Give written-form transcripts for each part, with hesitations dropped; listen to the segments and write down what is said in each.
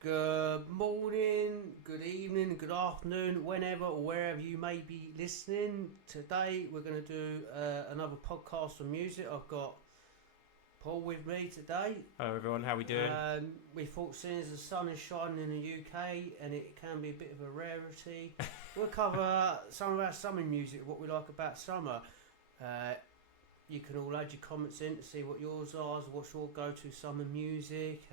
Good morning, good evening, good afternoon, whenever or wherever you may be listening. Today we're going to do another podcast on music. I've got Paul with me today. Hello everyone, how we doing? We thought seeing as the sun is shining in the UK and it can be a bit of a rarity, we'll cover some of our summer music, what we like about summer. You can all add your comments in to see what yours are, what's your go-to summer music.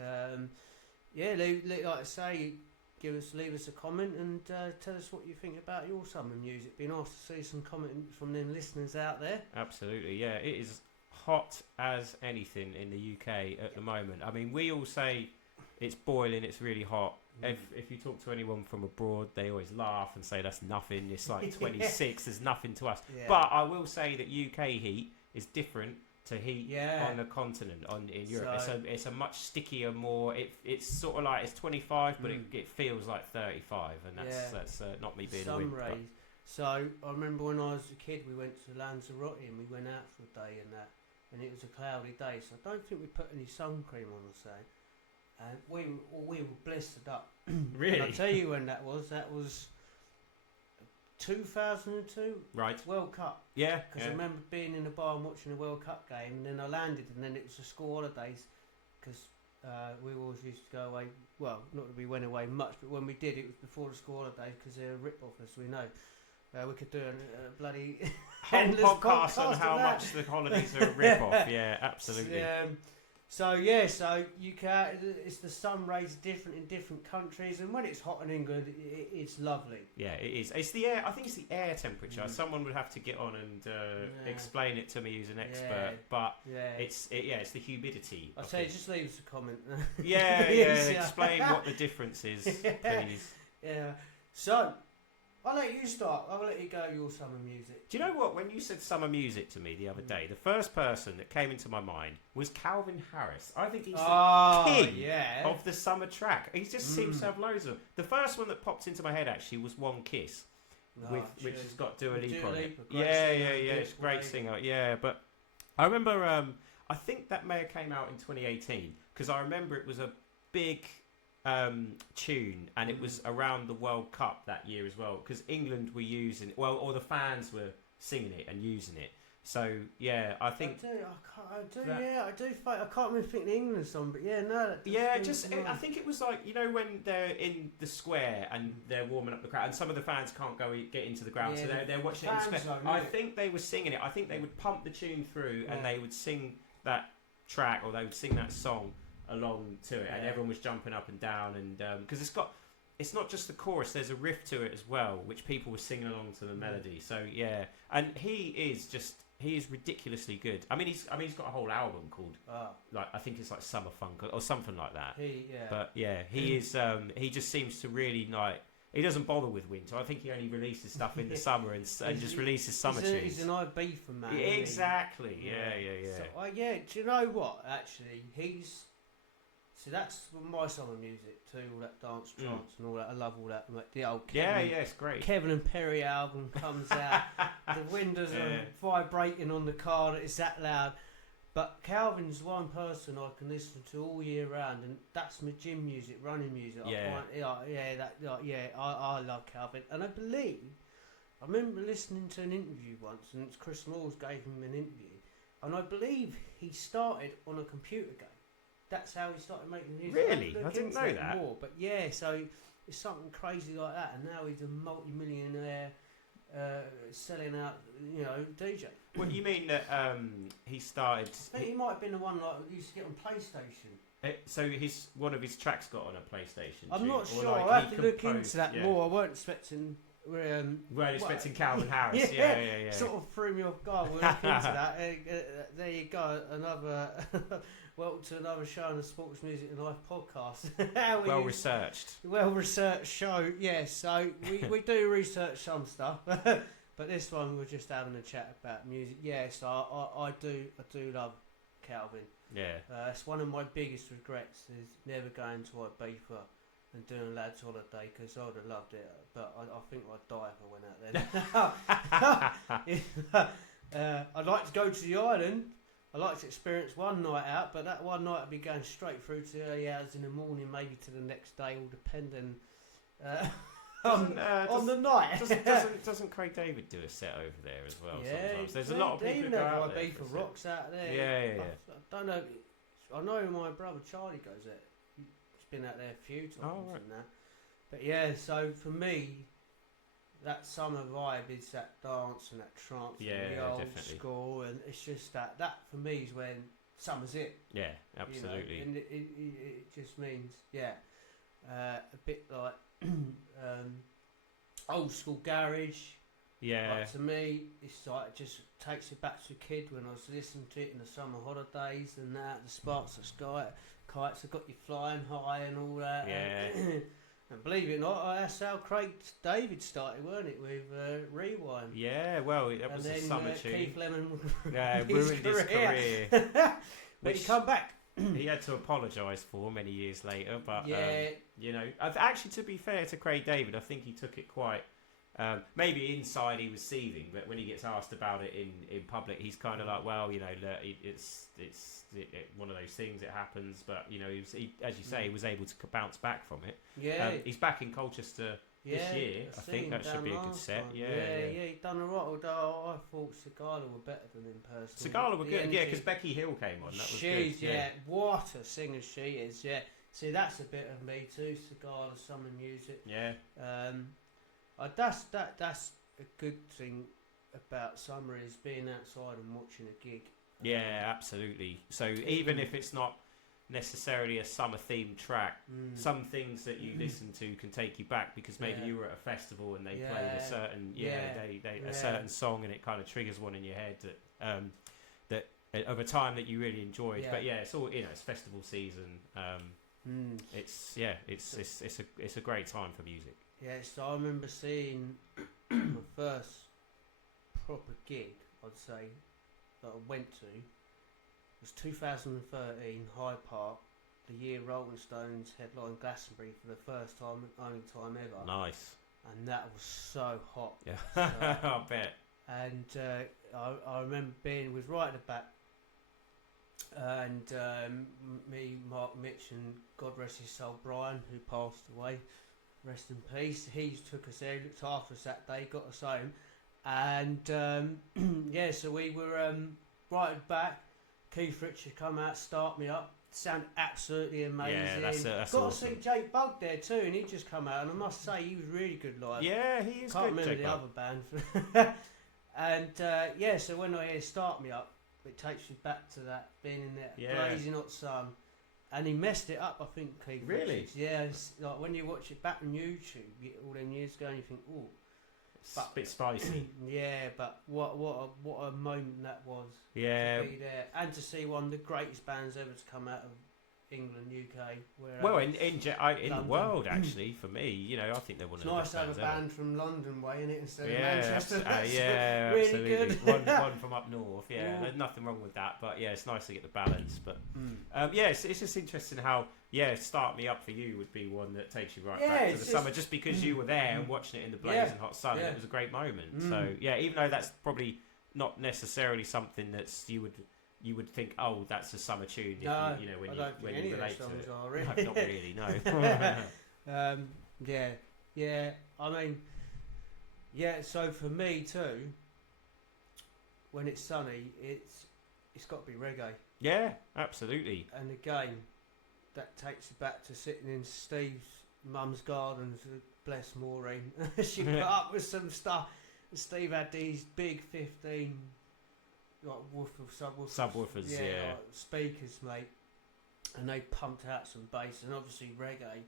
Like I say, leave us a comment and tell us what you think about your summer music. Be nice to see some comments from them listeners out there. Absolutely, yeah. It is hot as anything in the UK at the moment. I mean, we all say it's boiling, it's really hot. If you talk to anyone from abroad, they always laugh and say that's nothing. It's like 26, there's nothing to us. Yeah. But I will say that UK heat is different to heat on the continent, in Europe. So, it's a much stickier, more. It's sort of like it's 25, but it feels like 35, and that's not me being a wimp. So I remember when I was a kid, we went to Lanzarote and we went out for a day and it was a cloudy day. So I don't think we put any sun cream on the same. And we were blistered up. Really? And I'll tell you when that was 2002 World Cup. Yeah. Because I remember being in the bar and watching the World Cup game, and then I landed, and then it was the school holidays, because we always used to go away. Well, not that we went away much, but when we did, it was before the school holidays, because they're a rip-off, as we know. We could do a bloody whole podcast on how much the holidays are a rip-off. Yeah, absolutely. So you can. It's the sun rays different in different countries, and when it's hot in England, it's lovely. Yeah, it is. It's the air. I think it's the air temperature. Someone would have to get on and explain it to me who's an expert. But it's the humidity. I'll tell you, just leave us a comment. Explain what the difference is, please. Yeah. So I'll let you start. I'll let you go your summer music. Do you know what? When you said summer music to me the other day, the first person that came into my mind was Calvin Harris. I think he's the king of the summer track. He just seems to have loads of them. The first one that popped into my head actually was One Kiss, which has got Dua Lipa on it. It's a great singer. Yeah, but I remember, I think that may have came out in 2018, because I remember it was a big tune, and it was around the World Cup that year as well, because England were using or the fans were singing it and using it. So I think I can't really think the England song, but I think it was like, when they're in the square and they're warming up the crowd, and some of the fans can't get into the ground, so they're watching it in the square. I think they were singing it. I think they would pump the tune through and they would sing that track, or they would sing that song along to it, and everyone was jumping up and down, and because it's not just the chorus, there's a riff to it as well, which people were singing along to the melody. So and he is ridiculously good. I mean he's got a whole album called I think it's like Summer Funk or something like that. He is he just seems to really he doesn't bother with winter. I think he only releases stuff in the summer and just releases summer tunes. He's an Ibiza man. Exactly. Yeah. So, do you know what? Actually, that's my summer music too. All that dance, trance, and all that. I love all that. The old Kevin, it's great. Kevin and Perry album comes out. The windows are vibrating on the car. It's that loud. But Calvin's one person I can listen to all year round, and that's my gym music, running music. I love Calvin, and I remember listening to an interview once, and Chris Moores gave him an interview, and I believe he started on a computer game. That's how he started making music. Really? I didn't know that. More, but so it's something crazy like that, and now he's a multi-millionaire selling out, DJ. What do you mean that he started? I think he might have been the one he used to get on PlayStation. So one of his tracks got on a PlayStation. I'm not sure. I'll have to look into that more. I weren't expecting. Weren't expecting Calvin Harris. Yeah. Sort of threw me off guard. We'll look into that. There you go. Welcome to another show on the Sports Music and Life podcast. Well researched show. Yes, so we do research some stuff, but this one we're just having a chat about music. Yes, I do love Calvin. Yeah. It's one of my biggest regrets is never going to Ibiza and doing a lads holiday, because I would have loved it, but I think I'd die if I went out there. I'd like to go to the island. I like to experience one night out, but that one night I'll be going straight through to early hours in the morning, maybe to the next day, all depending on the night. Doesn't Craig David do a set over there as well? Yeah, sometimes there's a lot of people who go out there for rocks out there. Yeah. I don't know. I know my brother Charlie goes there. He's been out there a few times and that. But yeah, so for me, that summer vibe is that dance and that trance and the old school, and it's just that for me is when summer's it. Yeah, absolutely. You know? And it just means a bit like old school garage. Yeah. Like to me, it's like it just takes you back to a kid when I was listening to it in the summer holidays and that. The sparks of sky, kites have got you flying high and all that. Yeah. And believe it or not, that's how Craig David started, weren't it, with Rewind? Yeah, well, that was a summer tune. Keith Lemon ruined his career. But he come back. He had to apologise for many years later, but you know, actually, to be fair to Craig David, I think he took it quite. Maybe inside he was seething, but when he gets asked about it in public, he's kind of like, well, you know, it's one of those things. It happens, but you know, he as you say, he was able to bounce back from it. Yeah, he's back in Colchester this year. I think that should be a good set. Yeah, he done a lot. Although I thought Sigala were better than him personally. Sigala were good, because Becky Hill came on. That was good. What a singer she is. Yeah, see, that's a bit of me too. Sigala, summer music. Yeah. That's a good thing about summer is being outside and watching a gig. Yeah, absolutely. So even if it's not necessarily a summer themed track, some things that you listen to can take you back because maybe you were at a festival and they played a certain a certain song and it kind of triggers one in your head that of a time that you really enjoyed. Yeah. But yeah, it's all, you know, it's festival season. It's a great time for music. Yeah, so I remember seeing my first proper gig, I'd say, that I went to was 2013 Hyde Park, the year Rolling Stones headlined Glastonbury for the first time, only time ever. Nice. And that was so hot. Yeah, so, I bet. And I remember being, was right at the back, and me, Mark, Mitch, and God rest his soul, Brian, who passed away. Rest in peace. He took us there, looked after us that day, got us home, and so we were right at the back. Keith Richards come out, start me up. Sounded absolutely amazing. Yeah, that's got awesome. to see Jake Bug there too, and he just come out, and I must say he was really good live. Yeah, he is. Can't good, remember Jake the Bug. other band. And so when I hear "Start Me Up," it takes you back to that being in that blazing hot sun. And he messed it up, I think, Keith. Really? Richards. Yeah, it's like when you watch it back on YouTube all them years ago, and you think, ooh. It's a bit spicy. Yeah, but what a moment that was. Yeah. To be there and to see one of the greatest bands ever to come out of England, UK. Well, in the world, actually, for me, you know, I think they're one of the best bands. It's nice to have a band from London way in it instead of Yeah, Manchester. yeah, really absolutely. good. one from up north. Yeah, there's nothing wrong with that. But yeah, it's nice to get the balance. But it's just interesting how "Start Me Up" for you would be one that takes you right back to the summer, just because you were there and watching it in the blazing hot sun. It was a great moment. So yeah, even though that's probably not necessarily something that's you would think, oh, that's a summer tune. No, you know, when you relate to it. Are, really. No, not really. No. I mean, so for me too, when it's sunny, it's got to be reggae. Yeah, absolutely. And again, that takes you back to sitting in Steve's mum's garden. Bless Maureen. She put up with some stuff. Steve had these big 15 like subwoofers, like speakers, mate, and they pumped out some bass, and obviously reggae,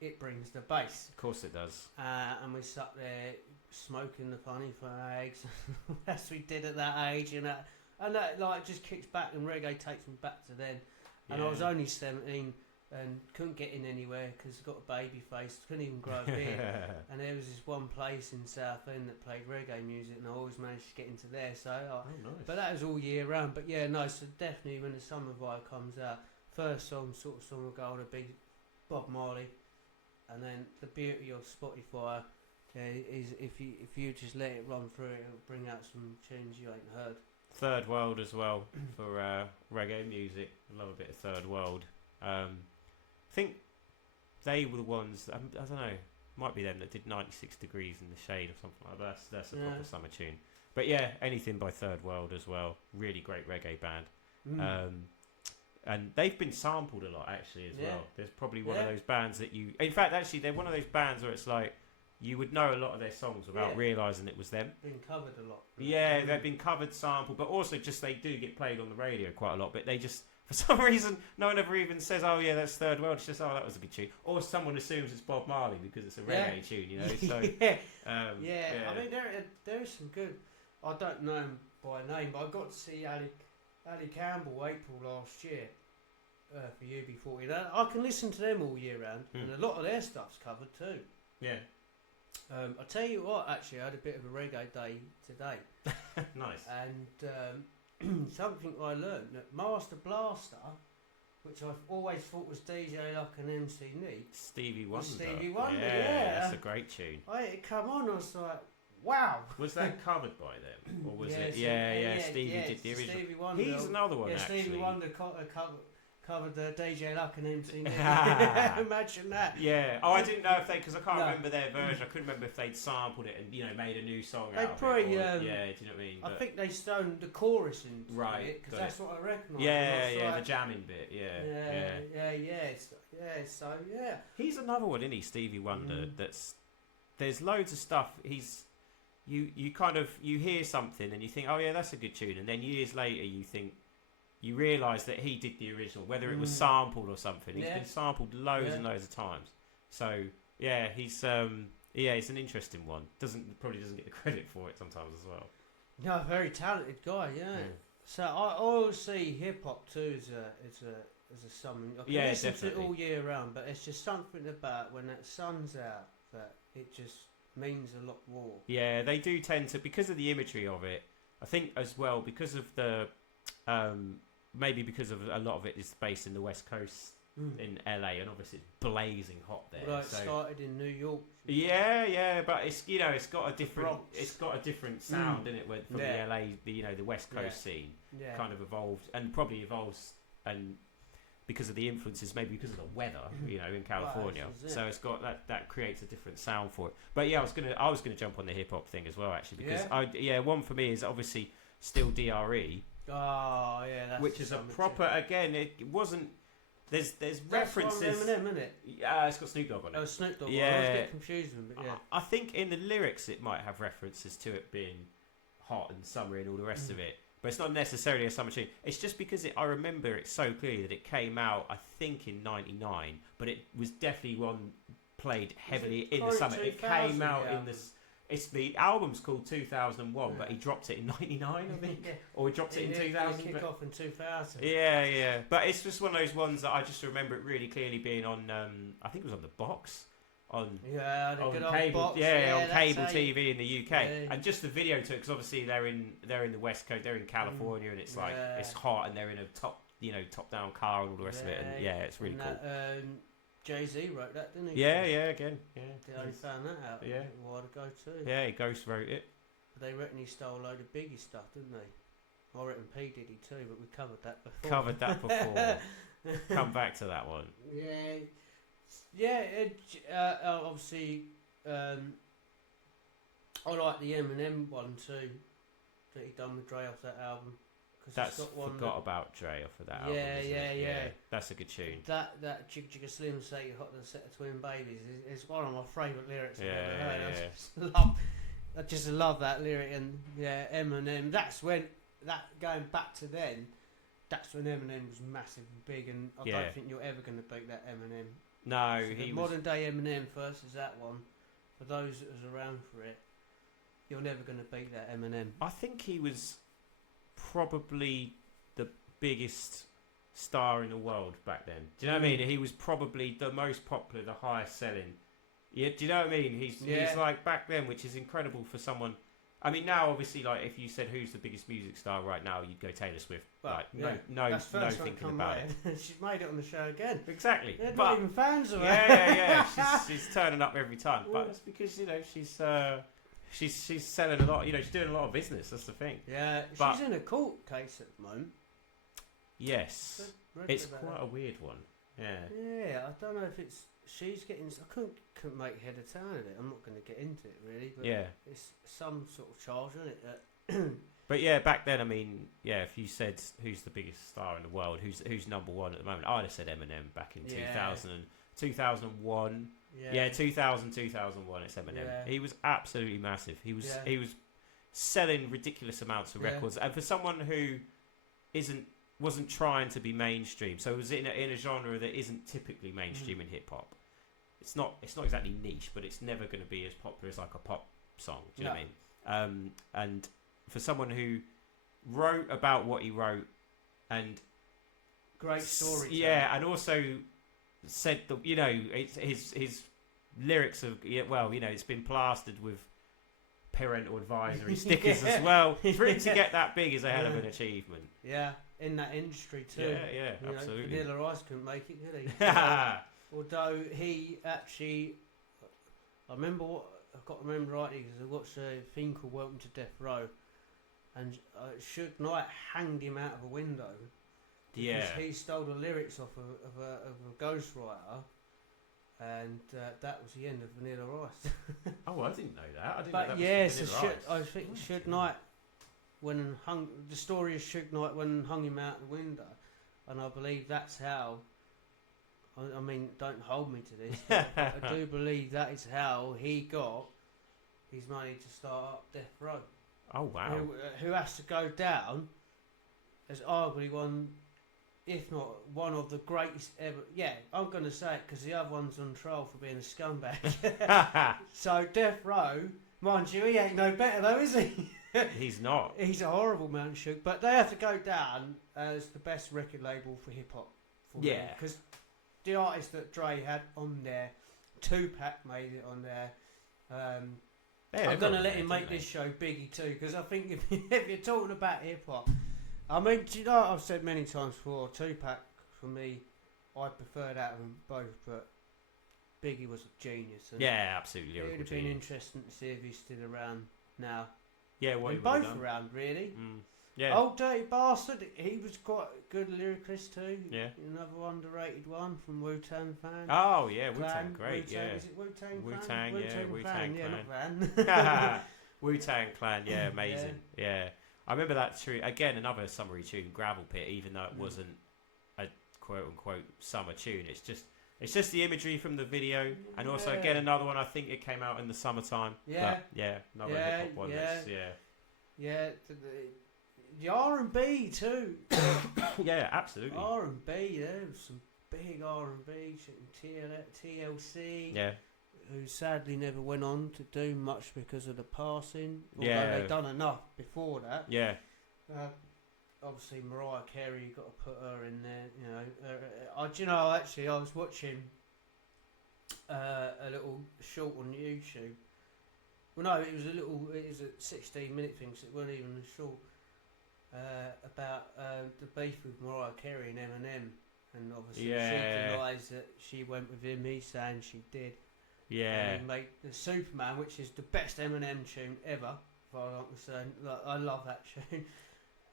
it brings the bass. Of course it does. And we sat there smoking the funny fags, as we did at that age, and that like just kicks back, and reggae takes me back to then. And I was only 17 and couldn't get in anywhere because I got a baby face, couldn't even grow a beard. And there was this one place in Southend that played reggae music, and I always managed to get into there. So, nice. But that was all year round. But yeah, no. So definitely when the summer vibe comes out, first song will go to be Bob Marley, and then the beauty of Spotify is if you just let it run through, it'll bring out some tunes you ain't heard. Third World as well for reggae music. I love a bit of Third World. I think they were the ones. I don't know. Might be them that did 96 Degrees in the Shade or something like that. That's a proper summer tune. But yeah, anything by Third World as well. Really great reggae band. And they've been sampled a lot actually as well. There's probably one of those bands that you... In fact, actually, they're one of those bands where it's like you would know a lot of their songs without realising it was them. Been covered a lot. Yeah, they've been covered, sampled, but also just they do get played on the radio quite a lot. But they just, for some reason, no one ever even says, "Oh yeah, that's Third World." It's just, "Oh, that was a good tune," or someone assumes it's Bob Marley because it's a reggae tune, you know. So I mean, there is some good. I don't know him by name, but I got to see Ali Campbell April last year for UB40. I can listen to them all year round, and a lot of their stuff's covered too. Yeah. I tell you what, actually, I had a bit of a reggae day today. Nice. And something I learned that Master Blaster, which I've always thought was DJ Luck and MC Neat. Stevie Wonder. Yeah. That's a great tune. It come on, I was like, wow. Was that covered by them? Or was it? Stevie did the original. Stevie Wonder. He's another one, actually. Stevie Wonder covered the DJ Luck and MC Neat. Imagine that. Yeah. Oh, I didn't know if they... Because I can't remember their version. I couldn't remember if they'd sampled it and, made a new song out of it. Probably, do you know what I mean? I think they stoned the chorus into it, because that's what I recognise. Yeah, the jamming bit, So, he's another one, isn't he, Stevie Wonder, there's loads of stuff, you hear something and you think, oh yeah, that's a good tune, and then years later you realise that he did the original, whether it was sampled or something. He's been sampled loads and loads of times. So yeah, he's an interesting one. Probably doesn't get the credit for it sometimes as well. No, very talented guy. Yeah. So I always see hip hop too as a something. I can listen to it all year round, but it's just something about when that sun's out that it just means a lot more. Yeah, they do tend to, because of the imagery of it. I think as well because of the maybe because of a lot of it is based in the West Coast in LA, and obviously it's blazing hot there. Well, it started in New York. Yeah, but it's it's got a different sound in it from the LA, the West Coast scene kind of evolved and probably evolves, and because of the influences, maybe because of the weather, in California. So it's got that creates a different sound for it. But yeah, I was gonna jump on the hip hop thing as well actually, because one for me is obviously still DRE. Oh yeah, that's which is a proper again. It wasn't. There's references. Eminem, isn't it? Yeah, it's got Snoop Dogg on it. Oh, Snoop Dogg. Yeah, I always get confused with it. But I think in the lyrics it might have references to it being hot and summery and all the rest of it, but it's not necessarily a summer tune. It's just because I remember it so clearly that it came out, I think, in '99, but it was definitely one played heavily in the summer. It came out in the. The album's called 2001, but he dropped it in '99, I think, or he dropped it in 2000. Kick off in 2000. Yeah, but it's just one of those ones that I just remember it really clearly being on. I think it was on the box, on cable, box. on cable TV in the UK, and just the video to it, because obviously they're in the West Coast, they're in California, and it's like it's hot, and they're in a top down car and all the rest of it, and it's really cool. Jay-Z wrote that, didn't he? Yeah, again. Yeah. They only found that out a while ago too. Yeah, Ghost wrote it. But they reckon he stole a load of Biggie stuff, didn't they? I reckon P Diddy too, but we covered that before. Come back to that one. Obviously, I like the Eminem one too, that he done with Dre off that album. Forgot about Dre off of that album. Yeah. That's a good tune. That Jigga Jigga Slim Say You're Hot Than a Set of Twin Babies is one of my favourite lyrics I've ever heard. I just love that lyric, and Eminem. That's when going back to then. That's when Eminem was massive and big, and I don't think you're ever going to beat that Eminem. No, so modern day Eminem versus that one. For those that was around for it, you're never going to beat that Eminem. I think he was probably the biggest star in the world back then. Do you know what I mean? He was probably the most popular, the highest selling. Yeah, do you know what I mean? He's like back then, which is incredible for someone. I mean, now obviously, like if you said who's the biggest music star right now, you'd go Taylor Swift. Well, no thinking about it. She's made it on the show again. Exactly. They're not even fans of her. Yeah. She's turning up every time, but it's because she's she's selling a lot. She's doing a lot of business. That's the thing. Yeah, she's in a court case at the moment. Yes, it's quite a weird one. Yeah. Yeah, I don't know if she's getting. I couldn't make head or tail of it. I'm not going to get into it really, but it's some sort of charge, isn't it? But yeah, back then, I mean, if you said who's the biggest star in the world, who's number one at the moment, I'd have said Eminem back in 2001. Yeah, 2001, it's Eminem. Yeah. He was absolutely massive. He was selling ridiculous amounts of records, and for someone who wasn't trying to be mainstream, so it was in a genre that isn't typically mainstream in hip hop. It's not exactly niche, but it's never going to be as popular as like a pop song. Do you know what I mean? And for someone who wrote about what he wrote, and great story, and also said that his lyrics have it's been plastered with parental advisory stickers as well. For him to get that big is a hell of an achievement. Yeah, in that industry too. Yeah, absolutely. Vanilla Ice couldn't make it, could he? Although he actually, I've got to remember rightly because I watched a thing called Welcome to Death Row, and Suge Knight hanged him out of a window. Because he stole the lyrics off of a ghostwriter, and that was the end of Vanilla Ice. Oh, I didn't know that. I think Suge Knight the story of Suge Knight when hung him out the window, and I believe that's how. I mean, don't hold me to this, but I do believe that is how he got his money to start up Death Row. Oh wow! Who has to go down as arguably one, if not one of the greatest ever. Yeah, I'm going to say it because the other one's on trial for being a scumbag. So Death Row, mind you, he ain't no better though, is he? He's not. He's a horrible man, Suge. But they have to go down as the best record label for hip hop. Yeah, because the artists that Dre had on there, Tupac made it on there. I'm going to let him make this show Biggie too, because I think if you're talking about hip hop, I mean, do you know what I've said many times before, Tupac, for me, I preferred out of them both, but Biggie was a genius. And absolutely. It would have been interesting to see if he's still around now. Yeah, what both around, really. Yeah. Old Dirty Bastard, he was quite a good lyricist too. Yeah. Another underrated one from Wu-Tang fan. Oh, yeah, Wu-Tang, great, Wu-Tang, Is it Wu-Tang Wu-Tang, Wu-Tang yeah, Wu-Tang Wu-Tang Clan. Wu-Tang Clan, yeah, amazing. Yeah. I remember that tune, again, another summery tune, Gravel Pit, even though it wasn't a quote-unquote summer tune. It's just the imagery from the video, and also, again, another one, I think it came out in the summertime. Yeah. But, another hip-hop one. Yeah, the R&B too. Yeah, absolutely. R&B, there was some big R&B, TLC. Yeah. Who sadly never went on to do much because of the passing. Although they'd done enough before that. Yeah. Obviously, Mariah Carey, you've got to put her in there. Actually, I was watching a little short on YouTube. Well, no, it was a 16-minute thing, so it wasn't even a short. About the beef with Mariah Carey and Eminem, and obviously she denies that she went with him. He's saying she did. Yeah. And he made the Superman, which is the best Eminem tune ever, as far as I'm concerned. I love that tune.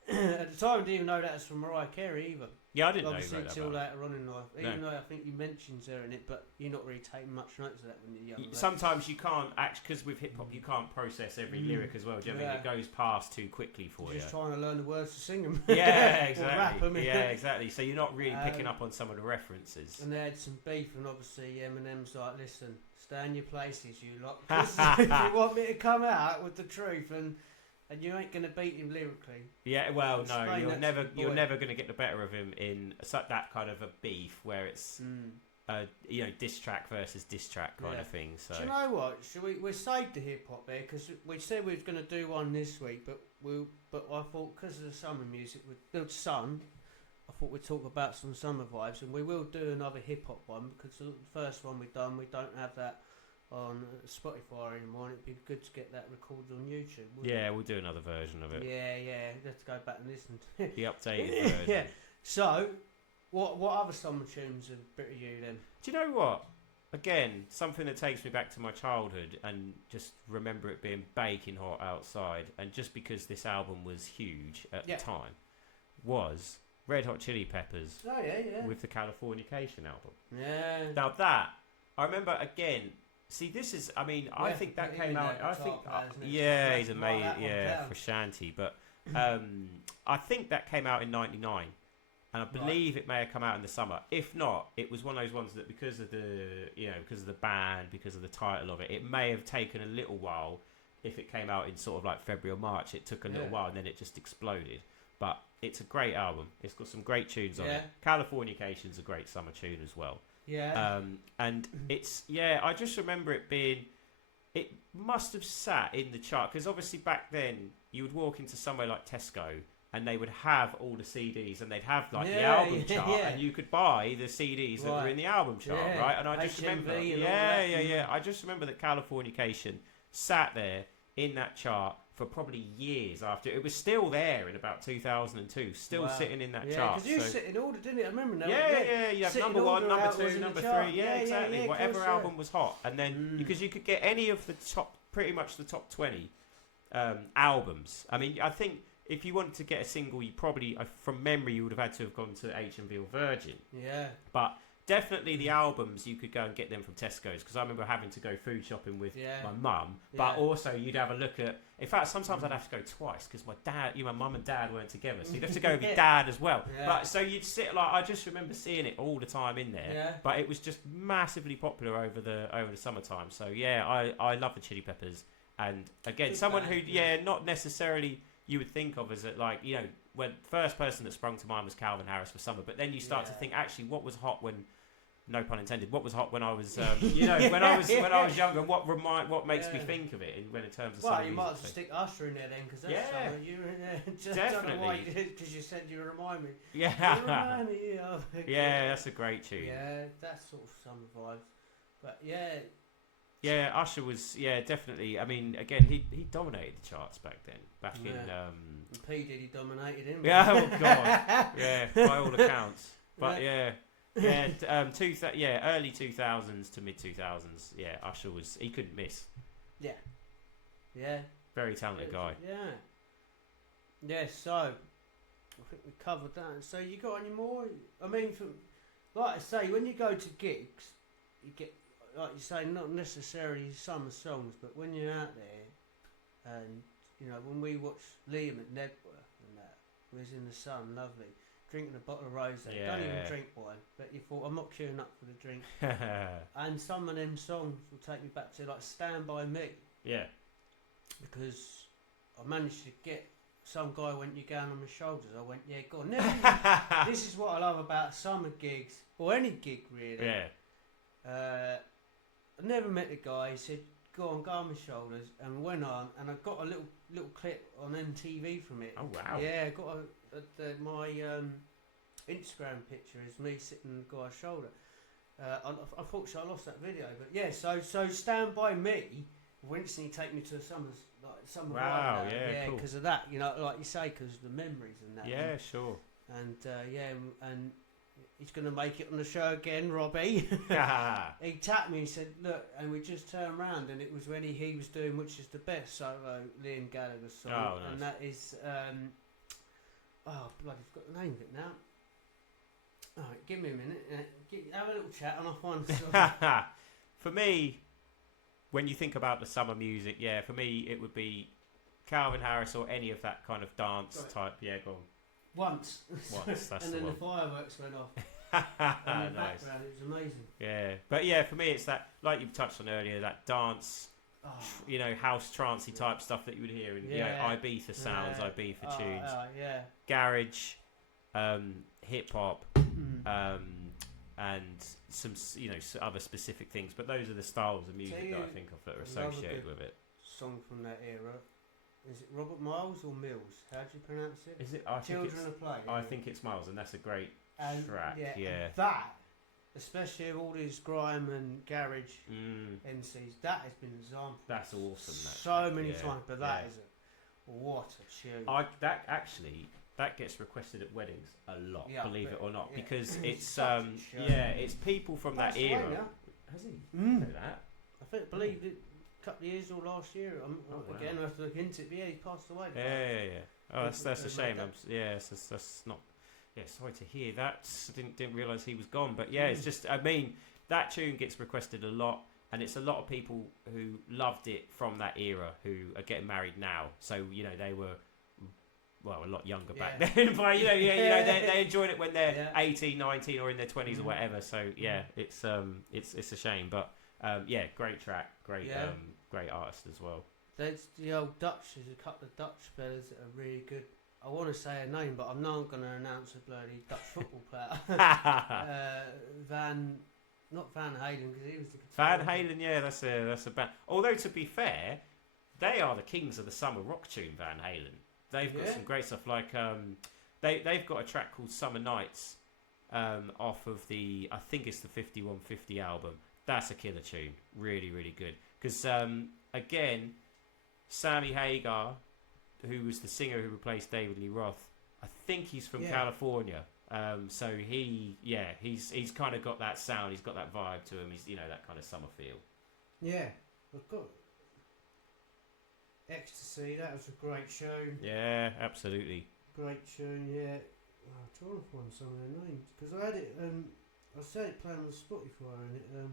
At the time, I didn't even know that was from Mariah Carey either. Yeah, I didn't Obviously, know that. until later on in life. Even though I think you mentions her in it, but you're not really taking much notice of that when you're young. Sometimes you can't, because with hip hop, you can't process every lyric as well. Do you know what I mean? It goes past too quickly for you. Just trying to learn the words to sing them. Yeah, exactly. Or rap them. Yeah, exactly. So you're not really picking up on some of the references. And they had some beef, and obviously Eminem's like, listen, stay in your places, you lot. If you want me to come out with the truth, and you ain't going to beat him lyrically. Yeah, well, no, you're never going to get the better of him in that kind of a beef where it's diss track versus diss track kind of thing. So do you know what? We'll save the hip hop there because we said we was going to do one this week, but I thought because of the summer music with the sun, I thought we'd talk about some summer vibes, and we will do another hip hop one because the first one we don't have that on Spotify anymore, and it'd be good to get that recorded on YouTube. We'll do another version of it. Yeah, let's go back and listen to it. The updated version. Yeah. So, what other summer tunes are bit of you then? Do you know what? again, something that takes me back to my childhood and just remember it being baking hot outside. And just because this album was huge at the time, was Red Hot Chili Peppers with the Californication album. Yeah. Now that, I remember again, see this is, I mean, I think that came out, I think, he's amazing, for Shanti. But I think that came out in 99. And I believe it may have come out in the summer. If not, it was one of those ones that because of the band, because of the title of it, it may have taken a little while. If it came out in sort of like February or March, it took a little while and then it just exploded. But it's a great album. It's got some great tunes on it. Californication's a great summer tune as well. Yeah. And it's, I just remember it being, it must have sat in the chart. Because obviously back then, you would walk into somewhere like Tesco, and they would have all the CDs, and they'd have like the album chart, and you could buy the CDs that were in the album chart, right? And I just remember, I just remember that Californication sat there in that chart for probably years after. It was still there in about 2002, still sitting in that chart. Because you sit in order, didn't it? I remember now. You have number one, number two, number three. Exactly. Whatever album was hot, and then because you could get any of the pretty much the top 20 albums. I mean, I think. If you wanted to get a single, you probably, from memory, you would have had to have gone to HMV or Virgin. Yeah. But definitely the albums, you could go and get them from Tesco's. Because I remember having to go food shopping with my mum. But also, you'd have a look at... In fact, sometimes I'd have to go twice. Because my dad, my mum and dad weren't together. So you'd have to go with your dad as well. Yeah. But so you'd sit, like, I just remember seeing it all the time in there. Yeah. But it was just massively popular over the summertime. So, I love the Chili Peppers. And again, good someone band, who, not necessarily... you would think of as when first person that sprung to mind was Calvin Harris for Summer, but then you start to think actually what was hot when, no pun intended, what was hot when I was when I was younger, what makes me think of it in terms of you might as well stick Usher in there then, because that's summer. You were in there. Just definitely. Don't know why you did, because you said you remind me. Yeah. You remind me of that's a great tune. Yeah, that's sort of summer vibes, but yeah, Usher was definitely. I mean, again, he dominated the charts back then. Back in P Diddy dominated him. Yeah, oh god, by all accounts. But early 2000s to mid 2000s. Yeah, Usher was. He couldn't miss. Yeah. Very talented guy. Yeah. So I think we covered that. So you got any more? I mean, like I say, when you go to gigs, you get. Like you say, not necessarily summer songs, but when you're out there, and when we watched Liam at Nedworth and that, we was in the sun, lovely, drinking a bottle of rosé. Don't even drink wine, but you thought, I'm not queuing up for the drink. And some of them songs will take me back to like Stand By Me. Yeah. Because I managed to get, some guy went, you going on my shoulders. I went, yeah, go on. This is what I love about summer gigs, or any gig really. Yeah. I never met the guy. He said, go on my shoulders, and went on, and I got a little clip on MTV from it. Oh wow. Yeah, I got my Instagram picture is me sitting on the guy's shoulder. Unfortunately I lost that video, but yeah, so Stand By Me will instantly take me to summer wow, yeah, cool. Because of that, like you say, because of the memories and that. Yeah, sure. And and he's going to make it on the show again, Robbie. He tapped me and said, look, and we just turned around, and it was when he was doing Which Is the Best solo Liam Gallagher song. Oh, nice. And that is, bloody, I've got the name of it now. All right, give me a minute. Have a little chat and I'll find the song. For me, when you think about the summer music, for me it would be Calvin Harris or any of that kind of dance type. Yeah, go on. Once, that's and the then one. The fireworks went off. And in the background, it was amazing. Yeah, but for me, it's that, like you touched on earlier, that dance, house trancey type stuff that you would hear in Ibiza sounds, Ibiza tunes, garage, hip hop, and some other specific things. But those are the styles of music that I think of that are associated with it. Song from that era. Is it Robert Miles or Mills? How do you pronounce it? Is it Children of Play? I think it's Miles, and that's a great track. Yeah. And that, especially with all these grime and garage MCs, that has been example. That's awesome. So many times, but that is what a tune. That gets requested at weddings a lot, believe it or not, because it's it's people from that era. Has he? Mm. Know that? I believe it a couple of years or last year. Again, wow. I have to look into it. But yeah, he passed away. Yeah. Oh, that's a shame. That's not. Yeah, sorry to hear that. Didn't realise he was gone. But yeah, it's just. I mean, that tune gets requested a lot, and it's a lot of people who loved it from that era who are getting married now. So they were. Well, a lot younger back then, but they enjoyed it when they're 18, 19 or in their 20s or whatever. So yeah, it's a shame, but great track, great artist as well. There's the old Dutch. There's a couple of Dutch players that are really good. I want to say a name, but I'm not going to announce a bloody Dutch football player. Not Van Halen, because he was the Van Halen. Yeah, that's a band. Although to be fair, they are the kings of the summer rock tune. Van Halen. They've got some great stuff, like they've got a track called Summer Nights off of I think it's the 5150 album. That's a killer tune, really, really good. Because again, Sammy Hagar, who was the singer who replaced David Lee Roth, I think he's from California. So he's kind of got that sound, he's got that vibe to him. He's that kind of summer feel. Yeah, we've got Ecstasy. That was a great tune. Yeah, absolutely. Great tune. Yeah. I'm trying to find some of their names because I had it. I said it playing on Spotify and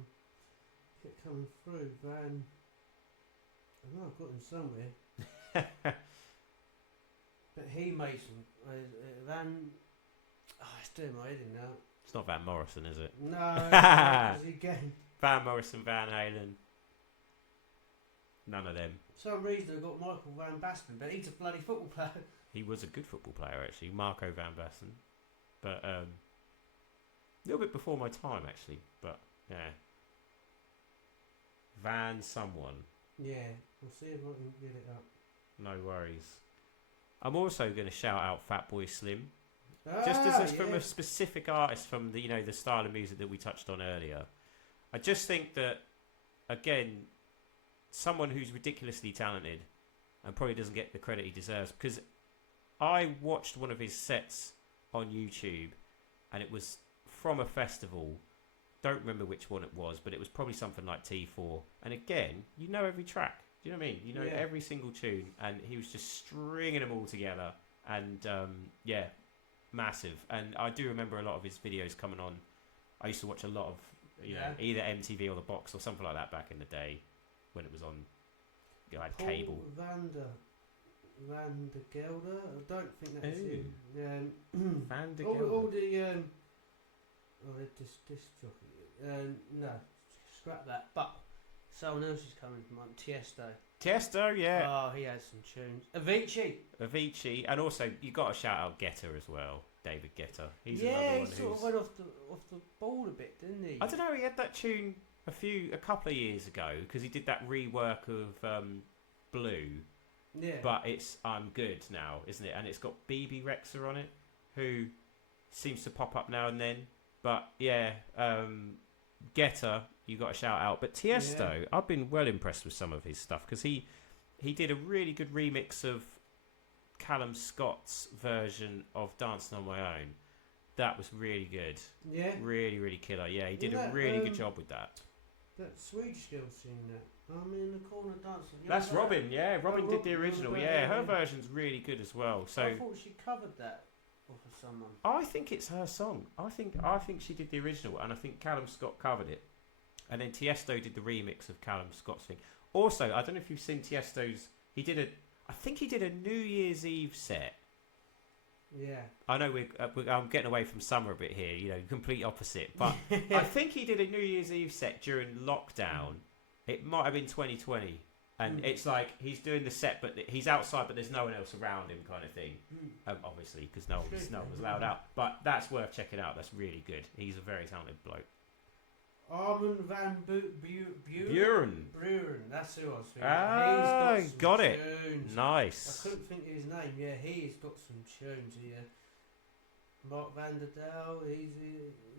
it kept coming through. Van. I know I've got him somewhere. But he made some. Van. Oh, it's doing my head in now. It's not Van Morrison, is it? No. Because again. Van Morrison, Van Halen. None of them. For some reason I got Michael Van Basten, but he's a bloody football player. He was a good football player, actually, Marco Van Basten. But a little bit before my time, actually. But yeah, Van someone. Yeah, we'll see if I can get it up. No worries. I'm also going to shout out Fatboy Slim, just as from a specific artist from the the style of music that we touched on earlier. I just think that again, someone who's ridiculously talented and probably doesn't get the credit he deserves, because I watched one of his sets on YouTube and it was from a festival. Don't remember which one it was, but it was probably something like T4. And again, every track. Do you know what I mean? Every single tune, and he was just stringing them all together. And massive. And I do remember a lot of his videos coming on. I used to watch a lot of either MTV or the Box or something like that back in the day when it was on cable. Van der Gelder. I don't think that's him. Van der Gelder. All the disc jockey. No, scrap that. But someone else is coming from Tiesto, yeah. Oh, he has some tunes. Avicii, and also you got to shout out Guetta as well. David Guetta. He's another one he sort of went off the ball a bit, didn't he? I don't know. He had that tune a couple of years ago because he did that rework of Blue. Yeah. But it's I'm Good now, isn't it? And it's got BB Rexha on it, who seems to pop up now and then. But yeah, Guetta, you got to shout out. But Tiesto, I've been well impressed with some of his stuff because he did a really good remix of Callum Scott's version of Dancing on My Own. That was really good. Yeah. Really, really killer. Yeah, he did a really good job with that. That Swedish girl singing that. I'm in the corner dancing. That's Robin, yeah. Robin did the original. Yeah, her version's really good as well. So I thought she covered that off of someone. I think it's her song. I think she did the original, and I think Callum Scott covered it. And then Tiesto did the remix of Callum Scott's thing. Also, I don't know if you've seen Tiesto's. I think he did a New Year's Eve set. Yeah. I know I'm getting away from summer a bit here. Complete opposite. But I think he did a New Year's Eve set during lockdown. It might have been 2020. And it's like he's doing the set, but he's outside, but there's no one else around him, kind of thing. Obviously, because no one was allowed out. But that's worth checking out. That's really good. He's a very talented bloke. Armin van Buren. Buren. That's who I was thinking. He's got tunes. it. Nice. I couldn't think of his name. Yeah, he's got some tunes here. Mark van der Dal.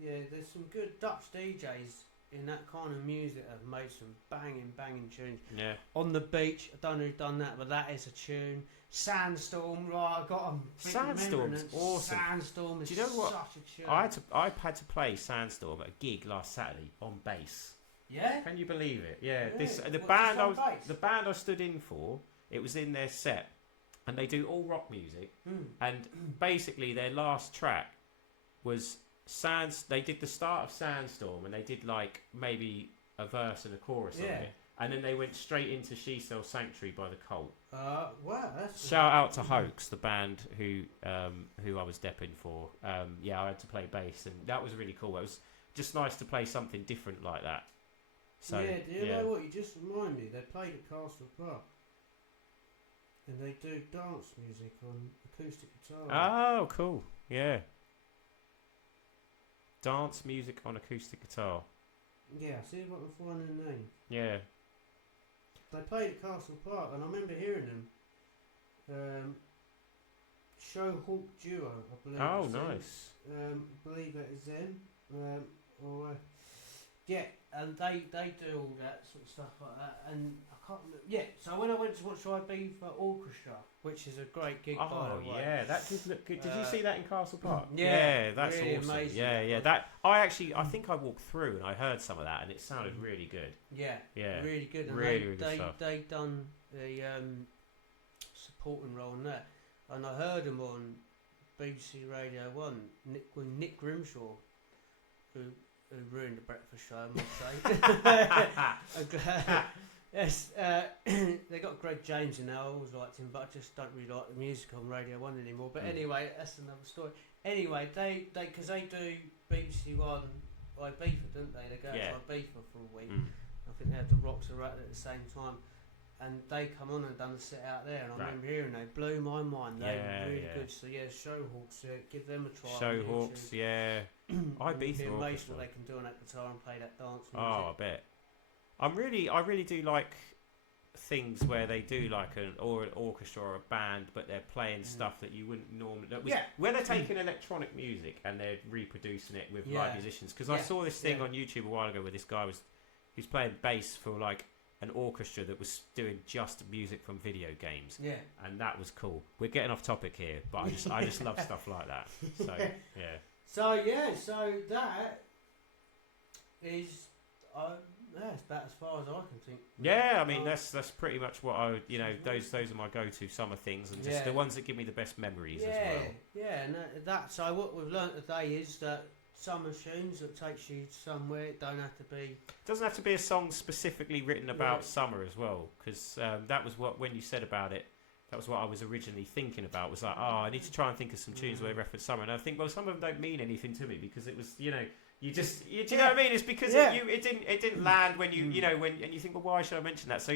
There's some good Dutch DJs in that kind of music have made some banging tunes. Yeah. On the Beach, I don't know who's done that, but that is a tune. Sandstorm, right? I got them. Sandstorm's awesome. Sandstorm is Do you know what? such a tune. I had to play Sandstorm at a gig last Saturday on bass. Yeah. Can you believe it? Yeah. Yeah. The band I stood in for, it was in their set, and they do all rock music, and basically their last track was They did the start of Sandstorm, and they did like maybe a verse and a chorus of it, and then they went straight into She Sells Sanctuary by the Cult. Wow, that's shout out to Hoax, the band who I was depping for. I had to play bass, and that was really cool. It was just nice to play something different like that. So do you know what? You just remind me. They played at Castle Park, and they do dance music on acoustic guitar. Oh, cool! Yeah, dance music on acoustic guitar. Yeah, see if I can find their name. Yeah. They played at Castle Park, and I remember hearing them. Show Hawk Duo, I believe. Oh, nice. I believe that is them. And they do all that sort of stuff like that. And I can't remember. Yeah, so when I went to watch Ibiza Orchestra, which is a great gig, by the way. Yeah, that did look good. Did you see that in Castle Park? Yeah, that's really awesome. amazing. Yeah. That I think I walked through and I heard some of that, and it sounded really good. Yeah, really good. And really good stuff. They done the supporting role in that, and I heard them on BBC Radio 1 with Nick Grimshaw, who ruined the breakfast show, I must say. Yes, they got Greg James in there. I always liked him, but I just don't really like the music on Radio 1 anymore. But anyway, that's another story. Anyway, because they do BBC One Ibiza, don't they? They go to Ibiza for a week. I think they had the Rocks around at the same time, and they come on and done the set out there. And I remember hearing they blew my mind. They were really good. So Showhawks, give them a try. Showhawks, Ibiza. Be amazed what they can do on that guitar and play that dance music. Oh, I bet. I really do like things where they do like an orchestra or a band, but they're playing stuff that you wouldn't normally. Where they're taking electronic music and they're reproducing it with live musicians. Because I saw this thing on YouTube a while ago where this guy who's playing bass for like an orchestra that was doing just music from video games. Yeah, and that was cool. We're getting off topic here, but I just love stuff like that. So so that is. That's about as far as I can think. Yeah, I mean that's pretty much what I those are my go-to summer things, and just the ones that give me the best memories as well. Yeah, and so what we've learnt today is that summer tunes that takes you somewhere. It doesn't have to be a song specifically written about summer as well, because that was when you said about it. That was what I was originally thinking about. Was like, I need to try and think of some tunes where they reference summer, and I think some of them don't mean anything to me because it was do you know what I mean? It's because it didn't land when you and you think, well, why should I mention that? So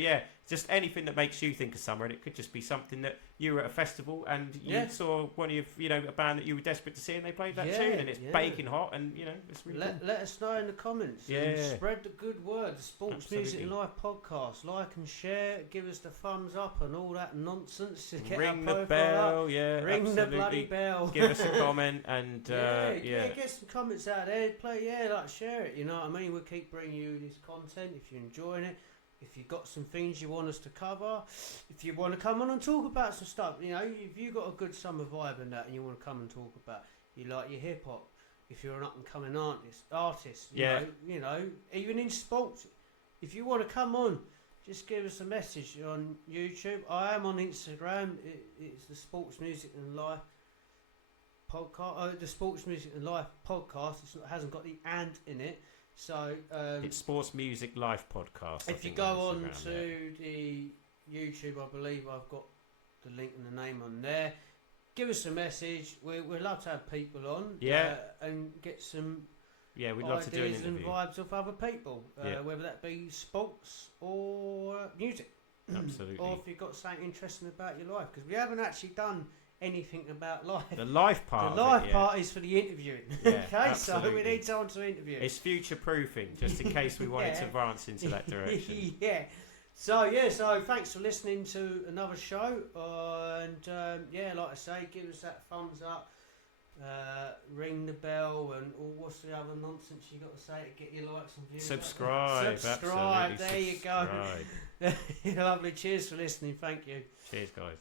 just anything that makes you think of summer, and it could just be something that you were at a festival and you saw one of a band that you were desperate to see, and they played that tune, and it's baking hot, and it's really cool. Let us know in the comments. And spread the good word. The Sports Music and Life podcast. Like and share. Give us the thumbs up and all that nonsense. To get Ring the bell. Ring the bloody bell. Give us a comment and get some comments out there. Share it, you know what I mean? We'll keep bringing you this content if you're enjoying it. If you've got some things you want us to cover, if you want to come on and talk about some stuff, if you've got a good summer vibe and that, and you want to come and talk about, you like your hip hop, if you're an up and coming artist, you know, even in sports, if you want to come on, just give us a message on YouTube. I am on Instagram. It's the Sports Music and Life podcast, the Sports Music and Life podcast. It hasn't got the "and" in it, so it's Sports Music Life podcast. If you go on to the YouTube, I believe I've got the link and the name on there. Give us a message. We'd love to have people on, and get some we'd love to do an ideas and vibes of other people, whether that be sports or music. Absolutely. Or if you've got something interesting about your life, because we haven't actually done anything about life. The life part. The life part is for the interviewing. Okay, so we need someone to interview. It's future proofing, just in case we wanted to advance into that direction. So thanks for listening to another show, and like I say, give us that thumbs up, ring the bell, and what's the other nonsense you got to say to get your likes and views? Subscribe. There you go. Lovely. Cheers for listening. Thank you. Cheers, guys.